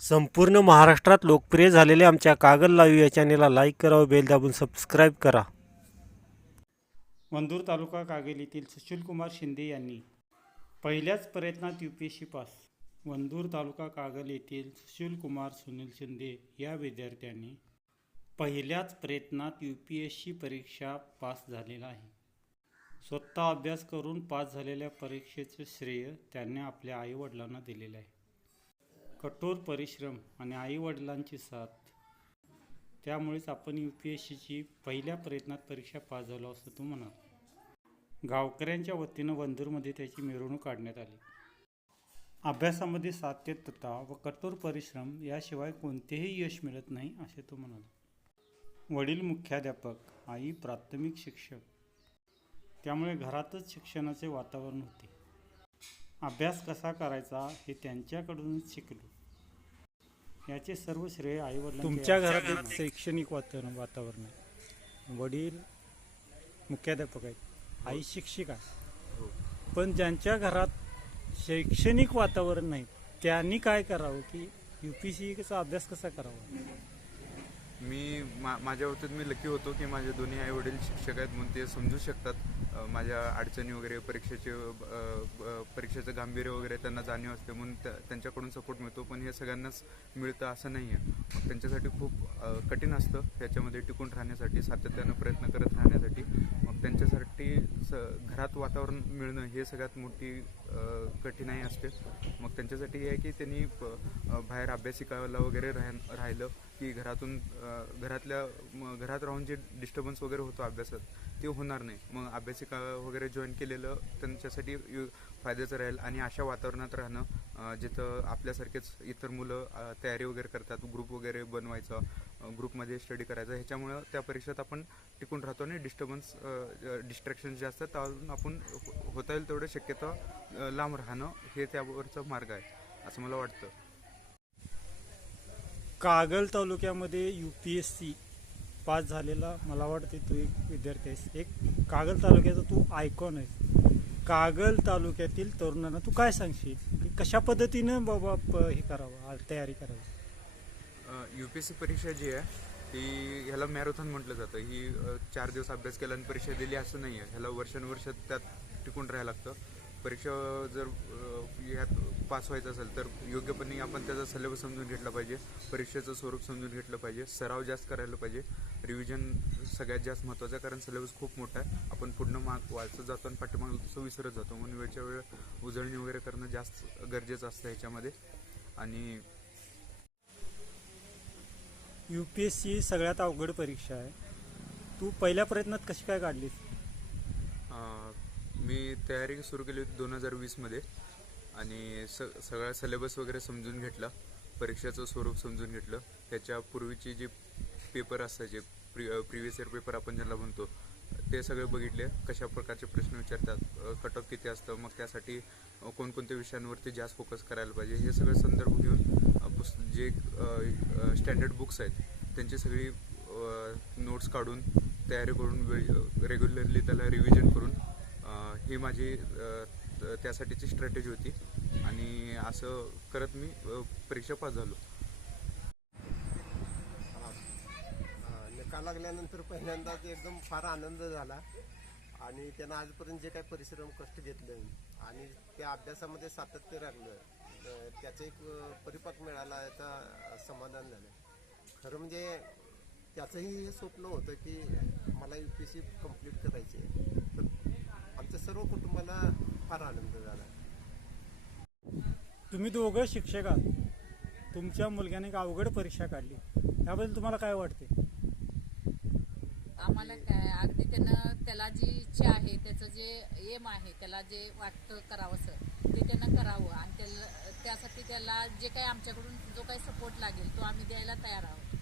संपूर्ण महाराष्ट्रात लोकप्रिय झालेल्या आमच्या कागल लाईव्ह या चॅनेलला लाईक करा व बेल दाबून सबस्क्राईब करा. वंदूर तालुका कागल येथील सुशीलकुमार शिंदे यांनी पहिल्याच प्रयत्नात U P S C pass. Vandur तालुका कागल येथील सुशीलकुमार सुनील शिंदे या विद्यार्थ्यांनी पहिल्याच प्रयत्नात यू पी एस सी परीक्षा पास झालेला आहे. स्वतः अभ्यास करून पास झालेल्या परीक्षेचे श्रेय त्यांनी आपल्या आईवडिलांना दिलेले आहे. कठोर परिश्रम आणि आईवडिलांची साथ. त्यामुळेच आपण यू पी एस सीची पहिल्या प्रयत्नात परीक्षा पास झालो असं तो म्हणाल. गावकऱ्यांच्या वतीनं वंदूरमध्ये त्याची मिरवणूक काढण्यात आली. अभ्यासामध्ये सातत्यता व कठोर परिश्रम याशिवाय कोणतेही यश मिळत नाही असे तो म्हणाला. वडील मुख्याध्यापक आई प्राथमिक शिक्षक. त्यामुळे घरातच शिक्षणाचे वातावरण होते. अभ्यास कसा करायचा हे त्यांच्याकडूनच शिकलो. याचे सर्व श्रेय आई तुमच्या घरात एक शैक्षणिक वातावरण वातावरण आहे. वडील मुख्याध्यापक आहेत. आई शिक्षिका आहे. पण ज्यांच्या घरात शैक्षणिक वातावरण नाही त्यांनी काय करावं की यू पी सीचा अभ्यास कसा करावा? मी मा माझ्या बाबतीत मी लकी होतो की माझे दोन्ही आई वडील शिक्षक आहेत म्हणून ते समजू शकतात. माझ्या अडचणी वगैरे परीक्षेचे परीक्षेचं गांभीर्य वगैरे त्यांना जाणीव असते म्हणून त्यांच्याकडून सपोर्ट मिळतो. पण हे सगळ्यांनाच मिळतं असं नाही आहे. मग त्यांच्यासाठी खूप कठीण असतं. ह्याच्यामध्ये टिकून राहण्यासाठी सातत्यानं प्रयत्न करत राहण्यासाठी. मग त्यांच्यासाठी स घरात वातावरण मिळणं हे सगळ्यात मोठी कठीणाई असते. मग त्यांच्यासाठी हे आहे की त्यांनी प- बाहेर अभ्यासिकाला वगैरे राह राहिलं. की घरातून घरातल्या घरात राहून जे डिस्टर्बन्स वगैरे होतो अभ्यासात ते होणार नाही. मग अभ्यासिका वगैरे जॉईन केलेलं त्यांच्यासाठी यु- फायद्याचं राहील आणि अशा वातावरणात राहणं जिथं आपल्यासारखेच इतर मुलं तयारी वगैरे करतात ग्रुप वगैरे बनवायचं ग्रुपमध्ये स्टडी करायचं ह्याच्यामुळं त्या परीक्षेत आपण टिकून राहतो आणि डिस्टर्बन्स डिस्ट्रॅक्शन जे असतात त्यावरून आपण हो, होता येईल तेवढं शक्यतो लांब राहणं हे त्यावरचा मार्ग आहे असं मला वाटतं. कागल तालुक्यामध्ये U P S C pass झालेला मला वाटते तू एक विद्यार्थी आहेस. एक कागल तालुक्याचा तू आयकॉन आहेस. कागल तालुक्यातील तरुणांना तू काय सांगशील? की कशा पद्धतीनं बाबा प- हे करावं तयारी करावी? यू पी एस सी परीक्षा जी आहे ती ह्याला मॅरेथॉन म्हटलं जातं. ही चार दिवस अभ्यास केल्यानं परीक्षा दिली असं नाही आहे ह्याला वर्षानुवर्ष त्यात टिकून राहायला लागतं. परीक्षा जर अ, ह्यात पास व्हायचं असेल तर योग्यपणे आपण त्याचा सिलेबस समजून घेतला पाहिजे. परीक्षेचं स्वरूप समजून घेतलं पाहिजे. सराव जास्त करायला पाहिजे. रिव्हिजन सगळ्यात जास्त महत्त्वाचं आहे कारण सिलेबस खूप मोठा आहे. आपण पुढनं माग वाचत जातो आणि पाठीमाग दुसरं विसरत जातो. म्हणून वेळच्या वेळ उजळणी वगैरे करणं जास्त गरजेचं असतं ह्याच्यामध्ये. आणि यू पी एस सी सगळ्यात अवघड परीक्षा आहे. तू पहिल्या प्रयत्नात कशी काय काढलीस? मी तयारी सुरू केली होती दोन हजार वीसमध्ये. आणि स सगळा सिलेबस वगैरे समजून घेतला परीक्षेचं स्वरूप समजून घेतलं. त्याच्या पूर्वीची जी पेपर असायचे प्रि प्रिव्हियस इयर पेपर आपण ज्याला म्हणतो ते सगळे बघितले. कशा प्रकारचे प्रश्न विचारतात कट ऑफ किती असतं मग त्यासाठी कोणकोणत्या विषयांवरती जास्त फोकस करायला पाहिजे हे सगळे संदर्भ घेऊन जे स्टँडर्ड बुक्स आहेत त्यांची सगळी नोट्स काढून तयारी करून रेग्युलरली त्याला रिव्हिजन करून ही माझी त्यासाठीची स्ट्रॅटेजी होती. आणि असं करत मी परीक्षा पास झालो. निकाल लागल्यानंतर पहिल्यांदाच एकदम फार आनंद झाला. आणि त्यानं आजपर्यंत जे काही परिश्रम कष्ट घेतले आणि त्या अभ्यासामध्ये सातत्य राखलं अं, त्याचं एक परिपाक मिळाला याचा समाधान झालं. खरं म्हणजे त्याचंही हे स्वप्न होतं की मला यू पी सी कंप्लीट करायची आहे तर आमच्या सर्व कुटुंबाला फार आनंद झाला. तुम्ही दोघं शिक्षक आहात तुमच्या मुलग्याने एक अवघड परीक्षा काढली. त्याबद्दल तुम्हाला काय वाटते? आम्हाला काय अगदी त्यानं त्याला जी इच्छा आहे त्याचं जे एम आहे त्याला जे वाटतं करावंसं ते त्यानं करावं. आणि त्याला त्यासाठी त्याला जे काही आमच्याकडून जो काही सपोर्ट लागेल तो आम्ही द्यायला तयार आहोत.